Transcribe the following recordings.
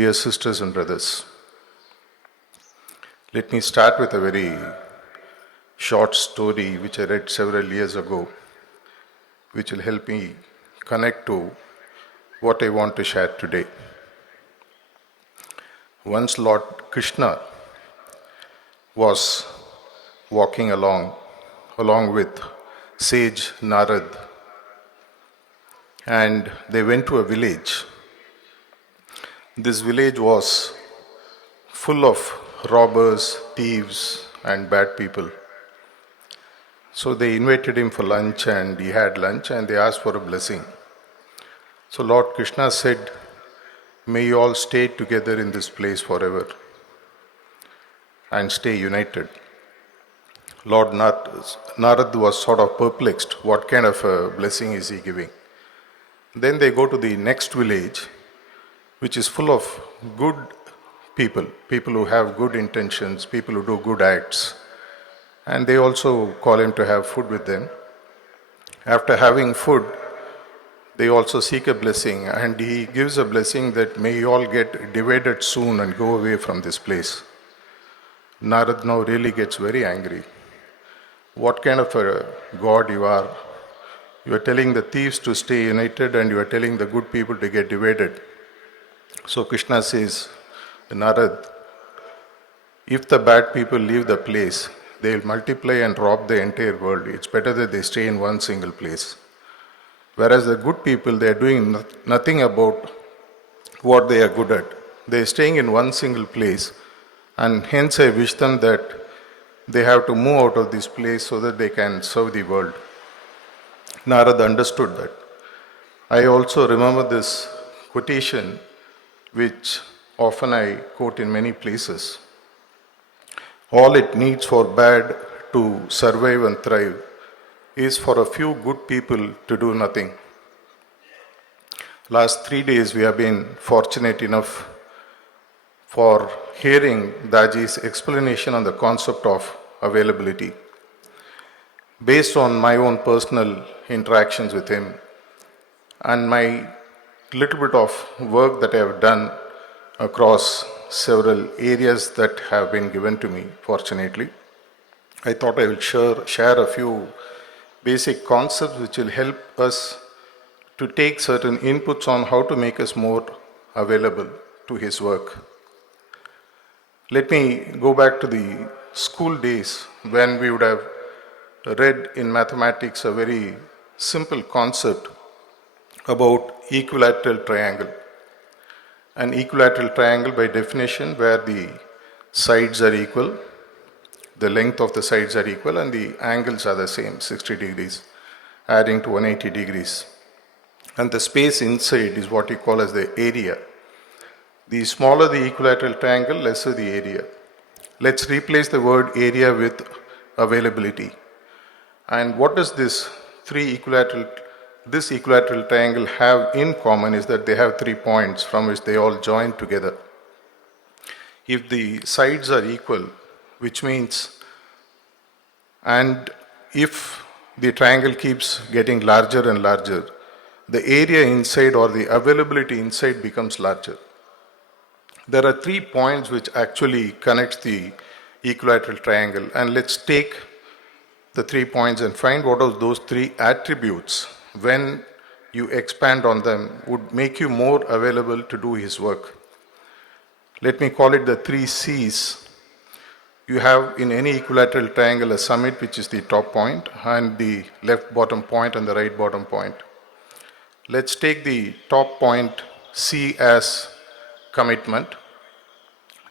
Dear sisters and brothers, let me start with a very short story which I read several years ago, which will help me connect to what I want to share today. Once Lord Krishna was walking along with sage Narad, and they went to a village. This village was full of robbers, thieves, and bad people. So they invited him for lunch, and he had lunch, and they asked for a blessing. So Lord Krishna said, "May you all stay together in this place forever and stay united." Lord Narad was sort of perplexed. What kind of a blessing is he giving? Then they go to the next village, which is full of good people who have good intentions, people who do good acts. And they also call him to have food with them. After having food, they also seek a blessing, and he gives a blessing that may you all get divided soon and go away from this place. Narad now really gets very angry. What kind of a God you are? You are telling the thieves to stay united, and you are telling the good people to get divided. So Krishna says, Narad, if the bad people leave the place, they will multiply and rob the entire world. It's better that they stay in one single place. Whereas the good people, they are doing nothing about what they are good at. They are staying in one single place, and hence I wish them that they have to move out of this place so that they can serve the world. Narad understood that. I also remember this quotation, which often I quote in many places. All it needs for bad to survive and thrive is for a few good people to do nothing. Last 3 days we have been fortunate enough for hearing Daji's explanation on the concept of availability. Based on my own personal interactions with him and my little bit of work that I have done across several areas that have been given to me, fortunately, I thought I will share a few basic concepts which will help us to take certain inputs on how to make us more available to his work. Let me go back to the school days when we would have read in mathematics a very simple concept about equilateral triangle. An equilateral triangle, by definition, where the sides are equal, the length of the sides are equal, and the angles are the same, 60 degrees, adding to 180 degrees. And the space inside is what you call as the area. The smaller the equilateral triangle, lesser the area. Let's replace the word area with availability. And what does this equilateral triangle have in common is that they have 3 points from which they all join together. If the sides are equal, which means, and if the triangle keeps getting larger and larger, the area inside or the availability inside becomes larger. There are 3 points which actually connect the equilateral triangle, and let's take the 3 points and find what are those 3 attributes when you expand on them would make you more available to do his work. Let me call it the 3 C's. You have in any equilateral triangle a summit, which is the top point, and the left bottom point and the right bottom point. Let's take the top point C as commitment,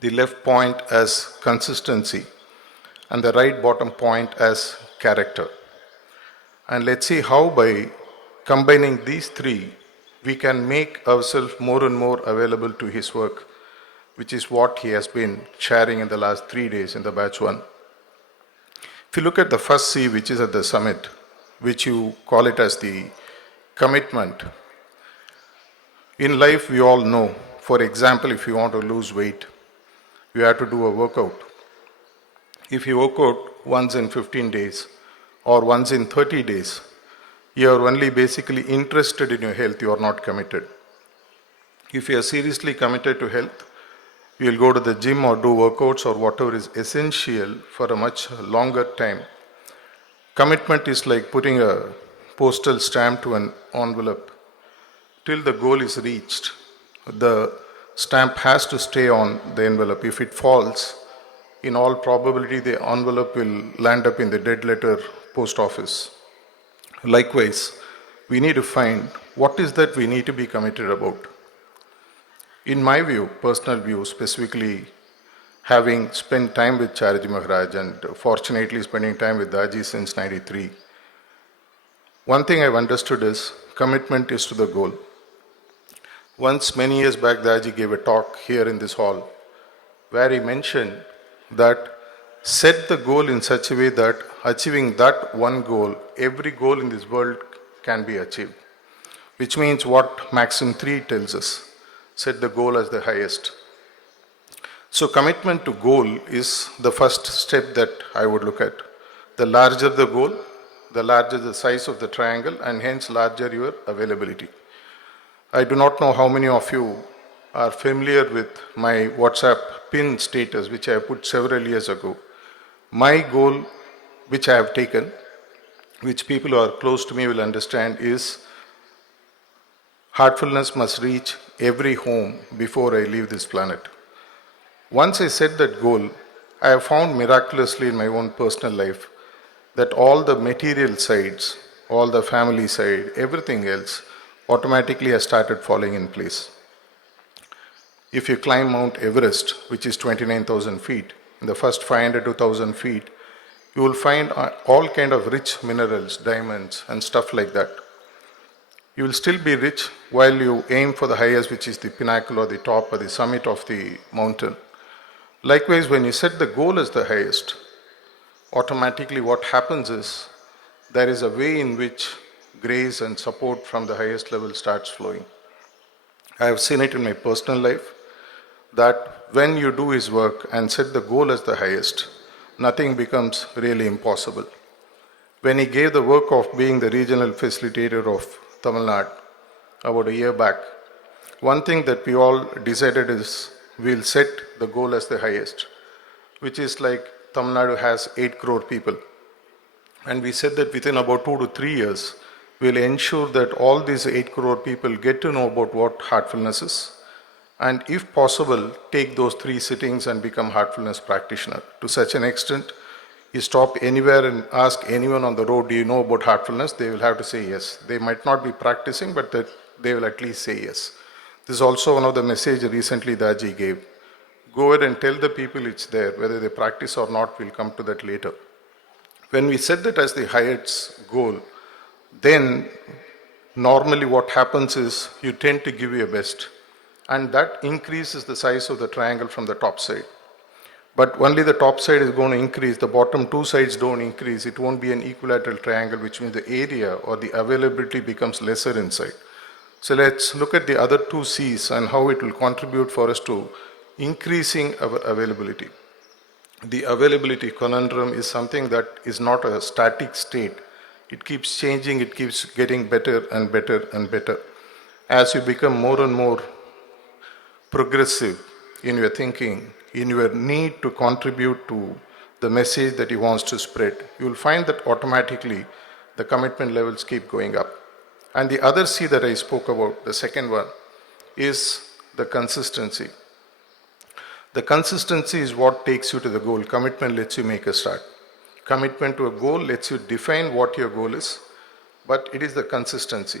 the left point as consistency, and the right bottom point as character. And let's see how by combining these 3, we can make ourselves more and more available to his work, which is what he has been sharing in the last 3 days in the batch 1. If you look at the first C, which is at the summit, which you call it as the commitment. In life, we all know, for example, if you want to lose weight, you have to do a workout. If you work out once in 15 days or once in 30 days, you are only basically interested in your health, you are not committed. If you are seriously committed to health, you will go to the gym or do workouts or whatever is essential for a much longer time. Commitment is like putting a postal stamp to an envelope. Till the goal is reached, the stamp has to stay on the envelope. If it falls, in all probability, the envelope will land up in the dead letter post office. Likewise, we need to find what is that we need to be committed about. In my view, personal view, specifically having spent time with Chariji Maharaj and fortunately spending time with Daji since 93, one thing I've understood is commitment is to the goal. Once, many years back, Daji gave a talk here in this hall where he mentioned that set the goal in such a way that achieving that one goal, every goal in this world can be achieved. Which means what Maxim 3 tells us, set the goal as the highest. So commitment to goal is the first step that I would look at. The larger the goal, the larger the size of the triangle, and hence larger your availability. I do not know how many of you are familiar with my WhatsApp pin status, which I put several years ago. My goal, which I have taken, which people who are close to me will understand, is heartfulness must reach every home before I leave this planet. Once I set that goal, I have found miraculously in my own personal life that all the material sides, all the family side, everything else automatically has started falling in place. If you climb Mount Everest, which is 29,000 feet, in the first 500 to 1,000 feet, you will find all kind of rich minerals, diamonds and stuff like that. You will still be rich while you aim for the highest, which is the pinnacle or the top or the summit of the mountain. Likewise, when you set the goal as the highest, automatically what happens is there is a way in which grace and support from the highest level starts flowing. I have seen it in my personal life that when you do his work and set the goal as the highest, nothing becomes really impossible. When he gave the work of being the regional facilitator of Tamil Nadu about a year back, one thing that we all decided is we'll set the goal as the highest, which is like Tamil Nadu has 8 crore people. And we said that within about 2 to 3 years, we'll ensure that all these 8 crore people get to know about what heartfulness is. And if possible, take those 3 sittings and become heartfulness practitioner. To such an extent, you stop anywhere and ask anyone on the road, do you know about heartfulness? They will have to say yes. They might not be practicing, but they will at least say yes. This is also one of the messages recently Daji gave. Go ahead and tell the people it's there. Whether they practice or not, we'll come to that later. When we set that as the highest goal, then normally what happens is you tend to give your best. And that increases the size of the triangle from the top side. But only the top side is going to increase, the bottom 2 sides don't increase. It won't be an equilateral triangle, which means the area or the availability becomes lesser inside. So let's look at the other 2 C's and how it will contribute for us to increasing our availability. The availability conundrum is something that is not a static state. It keeps changing, it keeps getting better and better and better. As you become more and more progressive in your thinking, in your need to contribute to the message that he wants to spread, you will find that automatically the commitment levels keep going up. And the other C that I spoke about, the second one, is the consistency. The consistency is what takes you to the goal. Commitment lets you make a start. Commitment to a goal lets you define what your goal is, but it is the consistency.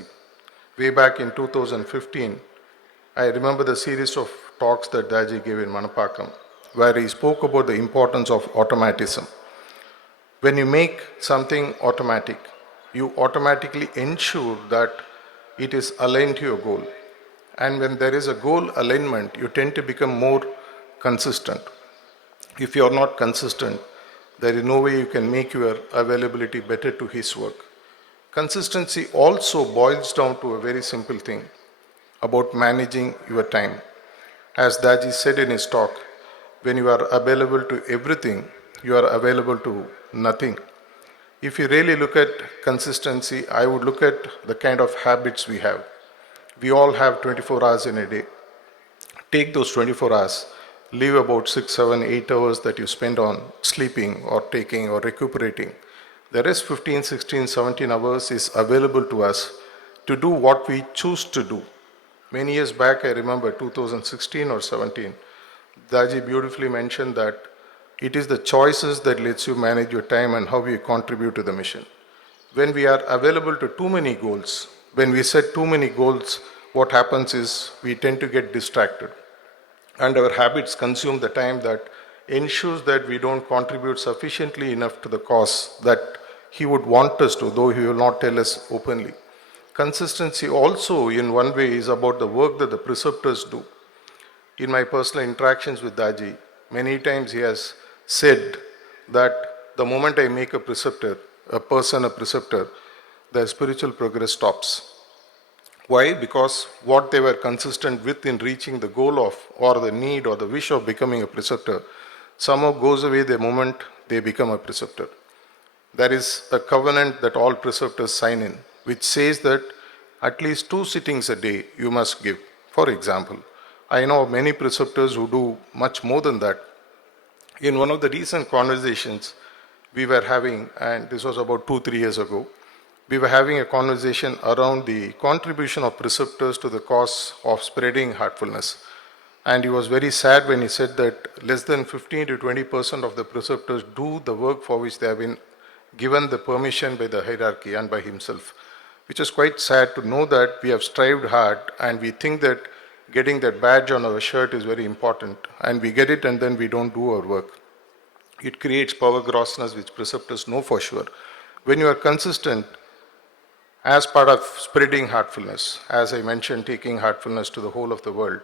Way back in 2015, I remember the series of talks that Daji gave in Manapakam, where he spoke about the importance of automatism. When you make something automatic, you automatically ensure that it is aligned to your goal. And when there is a goal alignment, you tend to become more consistent. If you are not consistent, there is no way you can make your availability better to his work. Consistency also boils down to a very simple thing about managing your time. As Daji said in his talk, when you are available to everything, you are available to nothing. If you really look at consistency, I would look at the kind of habits we have. We all have 24 hours in a day. Take those 24 hours, leave about 6, 7, 8 hours that you spend on sleeping or taking or recuperating. The rest 15, 16, 17 hours is available to us to do what we choose to do. Many years back, I remember 2016 or 17, Daji beautifully mentioned that it is the choices that lets you manage your time and how you contribute to the mission. When we are available to too many goals, when we set too many goals, what happens is we tend to get distracted. And our habits consume the time that ensures that we don't contribute sufficiently enough to the cause that he would want us to, though he will not tell us openly. Consistency also, in one way, is about the work that the preceptors do. In my personal interactions with Daji, many times he has said that the moment I make a preceptor, a person a preceptor, the spiritual progress stops. Why? Because what they were consistent with in reaching the goal of, or the need, or the wish of becoming a preceptor, somehow goes away the moment they become a preceptor. There is a covenant that all preceptors sign in, which says that at least 2 sittings a day you must give. For example, I know of many preceptors who do much more than that. In one of the recent conversations we were having, and this was about 2-3 years ago, we were having a conversation around the contribution of preceptors to the cause of spreading heartfulness. And he was very sad when he said that less than 15 to 20% of the preceptors do the work for which they have been given the permission by the hierarchy and by himself, which is quite sad to know that we have strived hard and we think that getting that badge on our shirt is very important, and we get it and then we don't do our work. It creates power grossness, which preceptors know for sure. When you are consistent, as part of spreading heartfulness, as I mentioned, taking heartfulness to the whole of the world,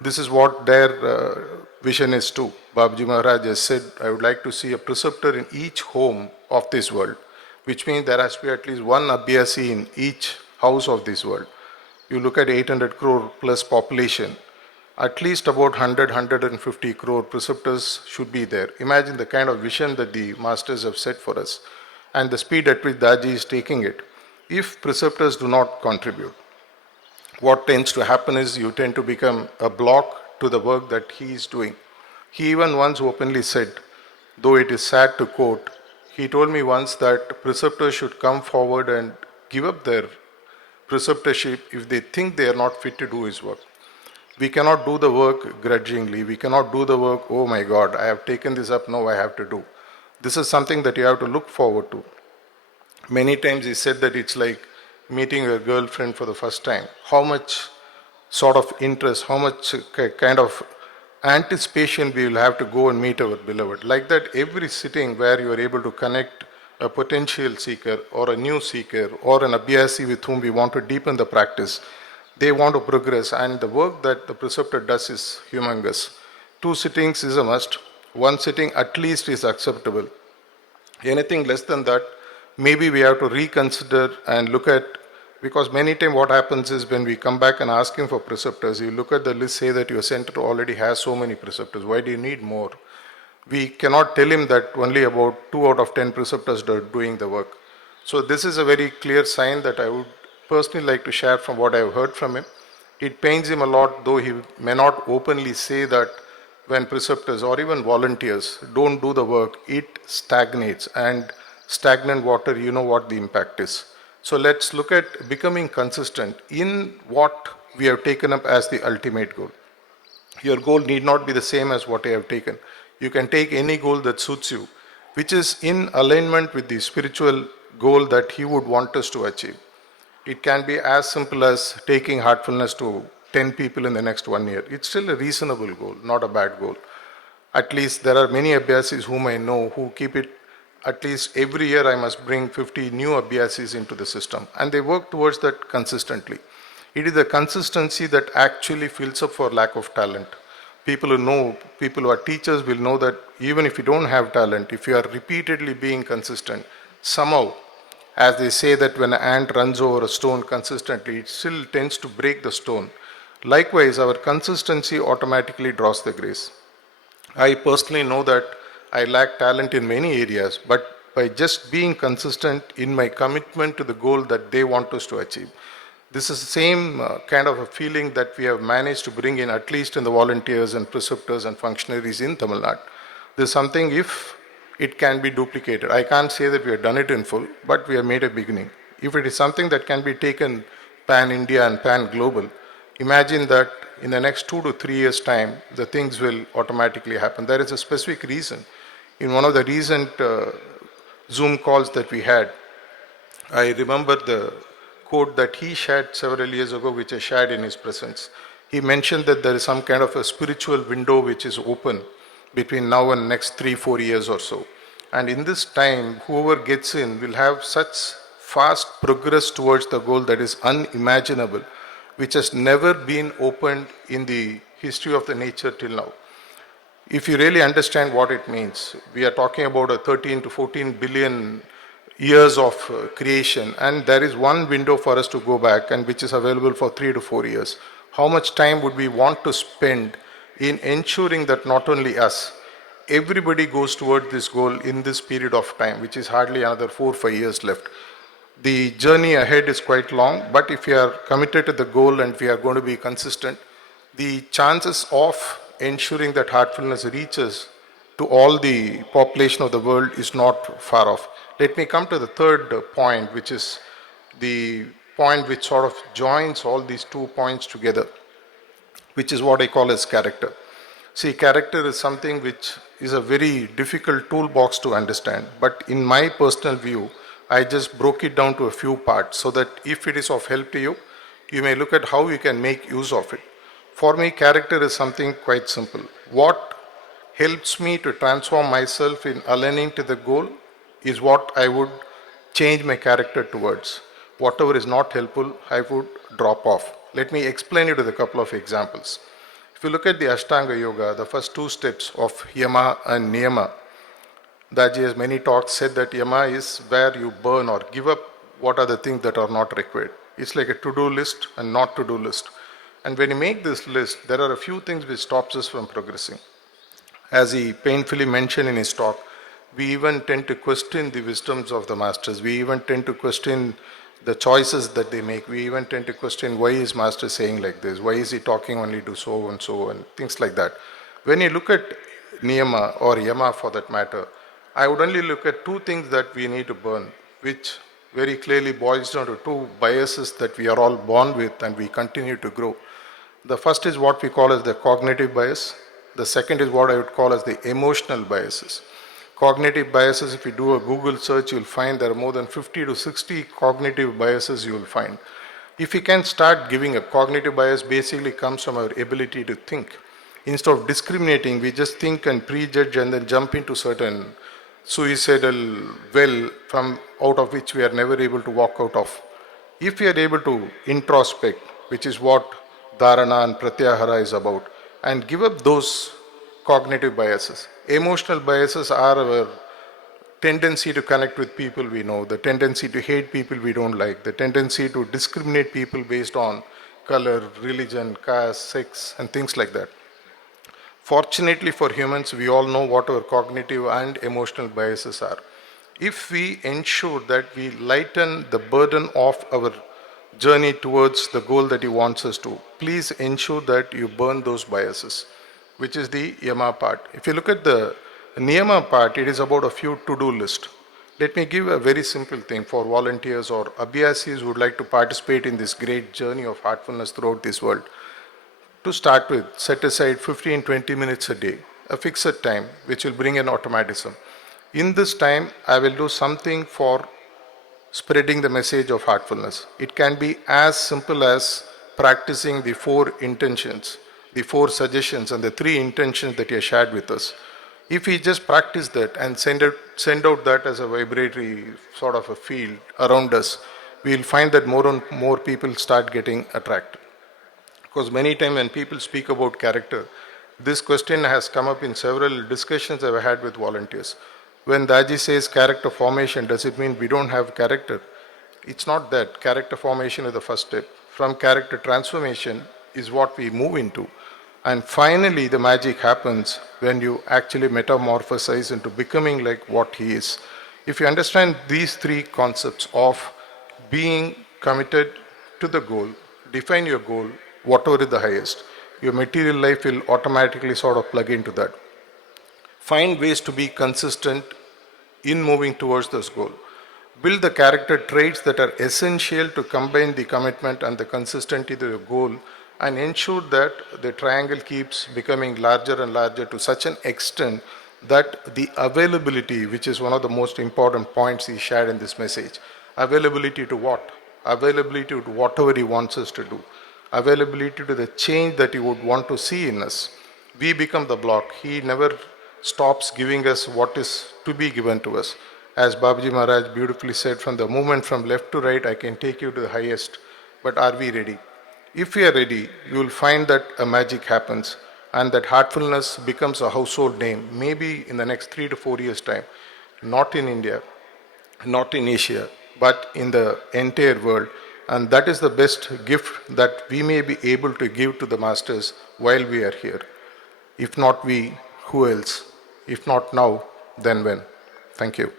this is what their vision is too. Babaji Maharaj has said, I would like to see a preceptor in each home of this world, which means there has to be at least one abhyasi in each house of this world. You look at 800 crore plus population, at least about 150 crore preceptors should be there. Imagine the kind of vision that the masters have set for us and the speed at which Daji is taking it. If preceptors do not contribute, what tends to happen is you tend to become a block to the work that he is doing. He even once openly said, though it is sad to quote, he told me once that preceptors should come forward and give up their preceptorship if they think they are not fit to do his work. We cannot do the work grudgingly. We cannot do the work, oh my God, I have taken this up, now I have to do. This is something that you have to look forward to. Many times he said that it's like meeting your girlfriend for the first time. How much sort of interest, how much kind of anticipation we will have to go and meet our beloved. Like that, every sitting where you are able to connect a potential seeker or a new seeker or an abhyasi with whom we want to deepen the practice, they want to progress, and the work that the preceptor does is humongous. 2 sittings is a must. 1 sitting at least is acceptable. Anything less than that, maybe we have to reconsider and look at, because many times what happens is when we come back and asking for preceptors, you look at the list, say that your center already has so many preceptors, why do you need more? We cannot tell him that only about 2 out of 10 preceptors are doing the work. So this is a very clear sign that I would personally like to share from what I have heard from him. It pains him a lot, though he may not openly say that when preceptors or even volunteers don't do the work, it stagnates, and stagnant water, you know what the impact is. So let's look at becoming consistent in what we have taken up as the ultimate goal. Your goal need not be the same as what I have taken. You can take any goal that suits you, which is in alignment with the spiritual goal that he would want us to achieve. It can be as simple as taking heartfulness to 10 people in the next 1 year. It's still a reasonable goal, not a bad goal. At least there are many abhyasis whom I know who keep it at least every year I must bring 50 new abhyasis into the system, and they work towards that consistently. It is the consistency that actually fills up for lack of talent. People who are teachers will know that even if you don't have talent, if you are repeatedly being consistent, somehow, as they say that when an ant runs over a stone consistently, it still tends to break the stone. Likewise, our consistency automatically draws the grace. I personally know that I lack talent in many areas, but by just being consistent in my commitment to the goal that they want us to achieve, This is the same kind of a feeling that we have managed to bring in, at least in the volunteers and preceptors and functionaries in Tamil Nadu. This is something, if it can be duplicated. I can't say that we have done it in full, but we have made a beginning. If it is something that can be taken pan-India and pan-global, imagine that in the next 2 to 3 years' time, the things will automatically happen. There is a specific reason. In one of the recent Zoom calls that we had, I remember the quote that he shared several years ago, which I shared in his presence. He mentioned that there is some kind of a spiritual window which is open between now and next 3-4 years or so. And in this time, whoever gets in will have such fast progress towards the goal that is unimaginable, which has never been opened in the history of the nature till now. If you really understand what it means, we are talking about a 13 to 14 billion years of creation, and there is one window for us to go back, and which is available for 3 to 4 years. How much time would we want to spend in ensuring that not only us, everybody goes toward this goal in this period of time, which is hardly another 4 or 5 years left. The journey ahead is quite long, but if we are committed to the goal and we are going to be consistent, the chances of ensuring that heartfulness reaches to all the population of the world is not far off. Let me come to the third point, which is the point which sort of joins all these 2 points together, which is what I call as character. See, character is something which is a very difficult toolbox to understand, but in my personal view, I just broke it down to a few parts so that if it is of help to you, you may look at how you can make use of it. For me, character is something quite simple. What helps me to transform myself in aligning to the goal is what I would change my character towards. Whatever is not helpful, I would drop off. Let me explain it with a couple of examples. If you look at the Ashtanga Yoga, the first 2 steps of Yama and Niyama, Daji has many talks said that Yama is where you burn or give up what are the things that are not required. It's like a to-do list and not to-do list. And when you make this list, there are a few things which stops us from progressing. As he painfully mentioned in his talk, we even tend to question the wisdoms of the masters. We even tend to question the choices that they make. We even tend to question why is master saying like this? Why is he talking only to so and so and things like that. When you look at Niyama or Yama for that matter, I would only look at 2 things that we need to burn, which very clearly boils down to 2 biases that we are all born with and we continue to grow. The first is what we call as the cognitive bias. The second is what I would call as the emotional biases. Cognitive biases, if you do a Google search, you'll find there are more than 50 to 60 cognitive biases you will find. If you can start giving a cognitive bias, basically comes from our ability to think. Instead of discriminating, we just think and prejudge and then jump into certain suicidal well from out of which we are never able to walk out of. If we are able to introspect, which is what dharana and pratyahara is about, and give up those cognitive biases. Emotional biases are our tendency to connect with people we know, the tendency to hate people we don't like, the tendency to discriminate people based on color, religion, caste, sex, and things like that. Fortunately for humans, we all know what our cognitive and emotional biases are. If we ensure that we lighten the burden of our journey towards the goal that he wants us to, please ensure that you burn those biases, which is the Yama part. If you look at the Niyama part, it is about a few to-do list. Let me give a very simple thing for volunteers or abhyasis who would like to participate in this great journey of heartfulness throughout this world. To start with, set aside 15-20 minutes a day, a fixed time, which will bring an automatism. In this time, I will do something for spreading the message of heartfulness. It can be as simple as practicing the 4 intentions, the 4 suggestions and the 3 intentions that he has shared with us. If we just practice that and send out that as a vibratory sort of a field around us, we will find that more and more people start getting attracted. Because many times when people speak about character, this question has come up in several discussions I've had with volunteers. When Daji says character formation, does it mean we don't have character? It's not that. Character formation is the first step. From character transformation is what we move into. And finally, the magic happens when you actually metamorphosize into becoming like what he is. If you understand these 3 concepts of being committed to the goal, define your goal, whatever is the highest. Your material life will automatically sort of plug into that. Find ways to be consistent in moving towards this goal. Build the character traits that are essential to combine the commitment and the consistency to your goal, and ensure that the triangle keeps becoming larger and larger to such an extent that the availability, which is one of the most important points he shared in this message, availability to what? Availability to whatever he wants us to do. Availability to the change that he would want to see in us. We become the block. He never stops giving us what is to be given to us. As Babaji Maharaj beautifully said, from the movement from left to right, I can take you to the highest. But are we ready? If we are ready, you will find that a magic happens and that heartfulness becomes a household name, maybe in the next 3 to 4 years' time. Not in India, not in Asia, but in the entire world. And that is the best gift that we may be able to give to the masters while we are here. If not we, who else? If not now, then when? Thank you.